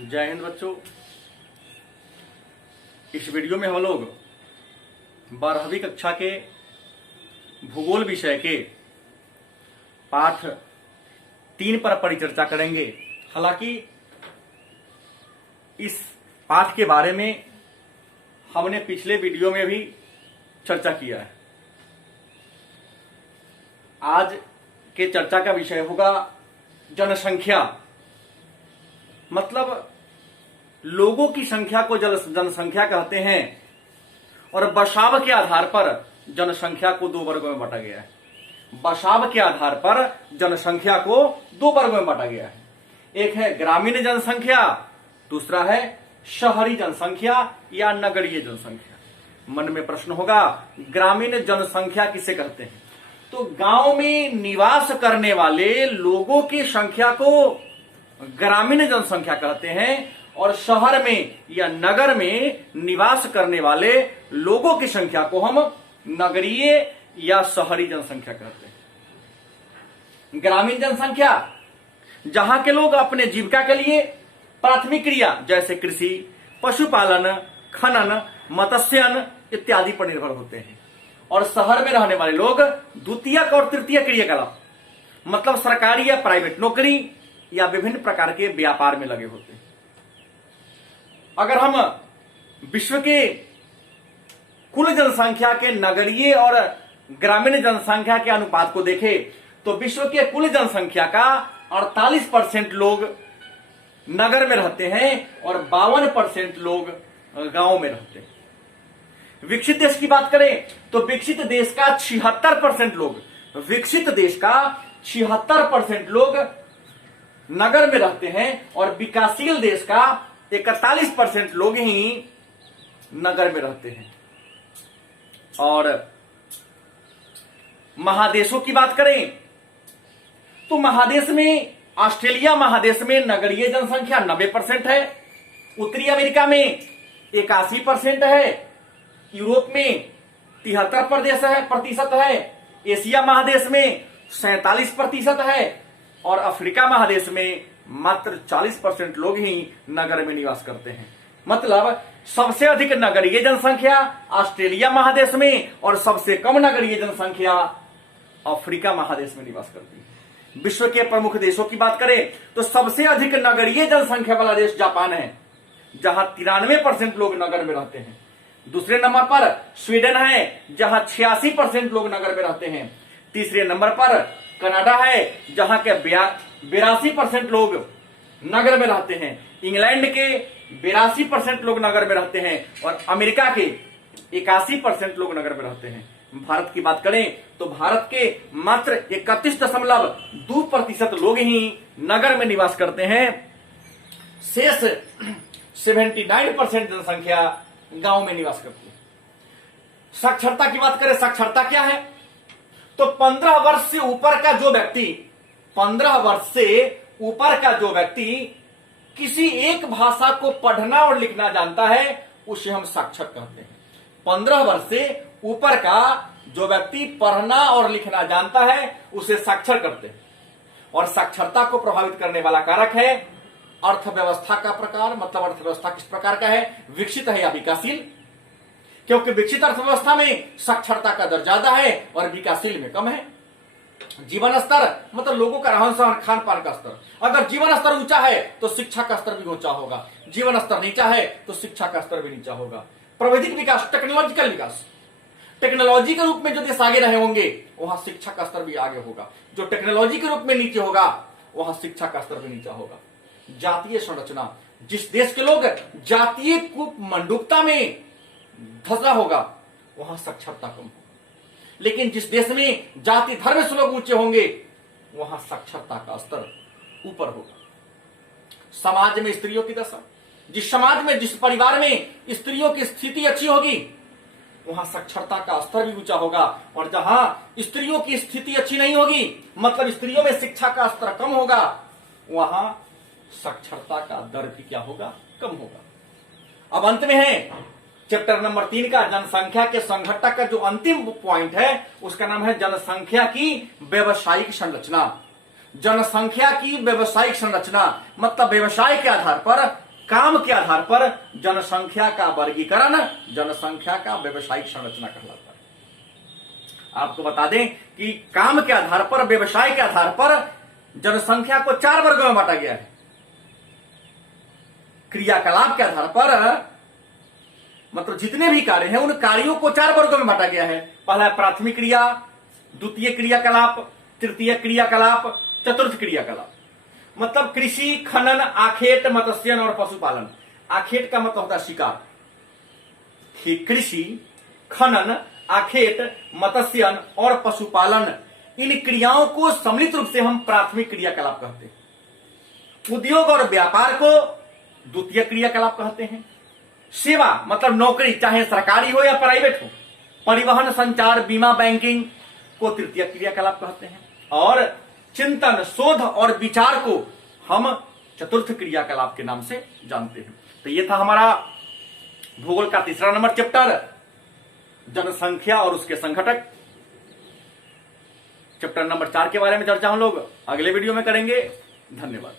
जय हिंद बच्चों। इस वीडियो में हम लोग 12वीं कक्षा के भूगोल विषय के पाठ 3 पर परिचर्चा करेंगे। हालांकि इस पाठ के बारे में हमने पिछले वीडियो में भी चर्चा किया है। आज के चर्चा का विषय होगा जनसंख्या, मतलब लोगों की संख्या को जनसंख्या कहते हैं और बसाव के आधार पर जनसंख्या को 2 वर्गों में बांटा गया है। बसाव के आधार पर जनसंख्या को 2 वर्गों में बांटा गया है। एक है ग्रामीण जनसंख्या, दूसरा है शहरी जनसंख्या या नगरीय जनसंख्या। मन में प्रश्न होगा, ग्रामीण जनसंख्या किसे कहते हैं? तो गांव में निवास करने वाले लोगों की संख्या को ग्रामीण जनसंख्या कहते हैं और शहर में या नगर में निवास करने वाले लोगों की संख्या को हम नगरीय या शहरी जनसंख्या कहते हैं। ग्रामीण जनसंख्या जहां के लोग अपने जीविका के लिए प्राथमिक क्रिया जैसे कृषि, पशुपालन, खनन, मत्स्यन इत्यादि पर निर्भर होते हैं और शहर में रहने वाले लोग द्वितीयक और तृतीय क्रियाकलाप मतलब सरकारी या प्राइवेट नौकरी या विभिन्न प्रकार के व्यापार में लगे होते हैं। अगर हम विश्व के कुल जनसंख्या के नगरीय और ग्रामीण जनसंख्या के अनुपात को देखें तो विश्व के कुल जनसंख्या का 48% लोग नगर में रहते हैं और 52% लोग गांव में रहते हैं। विकसित देश की बात करें तो विकसित देश का 76% लोग, विकसित देश का 76% लोग नगर में रहते हैं और विकासशील देश का 41% लोग ही नगर में रहते हैं। और महादेशों की बात करें तो महादेश में ऑस्ट्रेलिया महादेश में नगरीय जनसंख्या 90% है, उत्तरी अमेरिका में 81% है, यूरोप में 73% है, एशिया महादेश में 47% है और अफ्रीका महादेश में मात्र 40% लोग ही नगर में निवास करते हैं। मतलब सबसे अधिक नगरीय जनसंख्या ऑस्ट्रेलिया महादेश में और सबसे कम नगरीय जनसंख्या अफ्रीका महादेश में निवास करती है। विश्व के प्रमुख देशों की बात करें तो सबसे अधिक नगरीय जनसंख्या वाला देश जापान है, जहां 93% लोग नगर में रहते हैं। दूसरे नंबर पर स्वीडन है, जहां 86% लोग नगर में रहते हैं। तीसरे नंबर पर कनाडा है, जहां के 82% लोग नगर में रहते हैं। इंग्लैंड के 82% लोग नगर में रहते हैं और अमेरिका के 81% लोग नगर में रहते हैं। भारत की बात करें तो भारत के मात्र 31.2% लोग ही नगर में निवास करते हैं। शेष 79% जनसंख्या गांव में निवास करती है। साक्षरता की बात करें, साक्षरता क्या है? तो 15 वर्ष से ऊपर का जो व्यक्ति 15 वर्ष से ऊपर का जो व्यक्ति किसी एक भाषा को पढ़ना और लिखना जानता है उसे हम साक्षर कहते हैं। 15 वर्ष से ऊपर का जो व्यक्ति पढ़ना और लिखना जानता है उसे साक्षर करते हैं। और साक्षरता को प्रभावित करने वाला कारक है अर्थव्यवस्था का प्रकार, मतलब अर्थव्यवस्था किस प्रकार का है, विकसित है या विकासशील। क्योंकि विकसित अर्थव्यवस्था में साक्षरता का दर ज्यादा है और विकासशील में कम है। जीवन स्तर मतलब लोगों का रहन सहन खान पान का स्तर, अगर जीवन स्तर ऊंचा है तो शिक्षा का स्तर भी ऊंचा होगा, जीवन स्तर नीचा है तो शिक्षा का स्तर भी नीचा होगा। प्रविधिक विकास, टेक्नोलॉजिकल विकास, टेक्नोलॉजी के रूप में जो देश आगे रहे होंगे वहां शिक्षा का स्तर भी आगे होगा। जो टेक्नोलॉजी के रूप में नीचे होगा वहां शिक्षा का स्तर भी नीचा होगा। जातीय संरचना, जिस देश के लोग जातीय मंडूकता में धसा होगा वहां साक्षरता कम होगा। लेकिन जिस देश में जाति धर्म से लोग ऊंचे होंगे वहां साक्षरता का स्तर ऊपर होगा। समाज में स्त्रियों की दशा, जिस समाज में जिस परिवार में स्त्रियों की स्थिति अच्छी होगी वहां साक्षरता का स्तर भी ऊंचा होगा। और जहां स्त्रियों की स्थिति अच्छी नहीं होगी मतलब स्त्रियों में शिक्षा का स्तर कम होगा वहां साक्षरता का दर भी क्या होगा, कम होगा। अब अंत में है चैप्टर नंबर 3 का जनसंख्या के संघटक का जो अंतिम पॉइंट है उसका नाम है जनसंख्या की व्यवसायिक संरचना। जनसंख्या की व्यवसायिक संरचना मतलब व्यवसाय के आधार पर काम के आधार पर जनसंख्या का वर्गीकरण जनसंख्या का व्यवसायिक संरचना कहलाता है। आपको बता दें कि काम के आधार पर, व्यवसाय के आधार पर जनसंख्या को 4 वर्गों में बांटा गया है। क्रियाकलाप के आधार पर, मतलब जितने भी कार्य हैं उन कार्यों को 4 वर्गों में बांटा गया है। पहला है प्राथमिक क्रिया, द्वितीय क्रियाकलाप, तृतीय क्रियाकलाप, चतुर्थ क्रियाकलाप। मतलब कृषि, खनन, आखेट, मत्स्यन और पशुपालन। आखेट का मतलब होता है शिकार। कृषि, खनन, आखेट, मत्स्यन और पशुपालन, इन क्रियाओं को सम्मिलित रूप से हम प्राथमिक क्रियाकलाप कहते हैं। उद्योग और व्यापार को द्वितीय क्रियाकलाप कहते हैं। सेवा मतलब नौकरी, चाहे सरकारी हो या प्राइवेट हो, परिवहन, संचार, बीमा, बैंकिंग को तृतीय क्रियाकलाप कहते हैं। और चिंतन, शोध और विचार को हम चतुर्थ क्रियाकलाप के नाम से जानते हैं। तो ये था हमारा भूगोल का तीसरा नंबर चैप्टर, जनसंख्या और उसके संघटक। चैप्टर नंबर 4 के बारे में चर्चा हम लोग अगले वीडियो में करेंगे। धन्यवाद।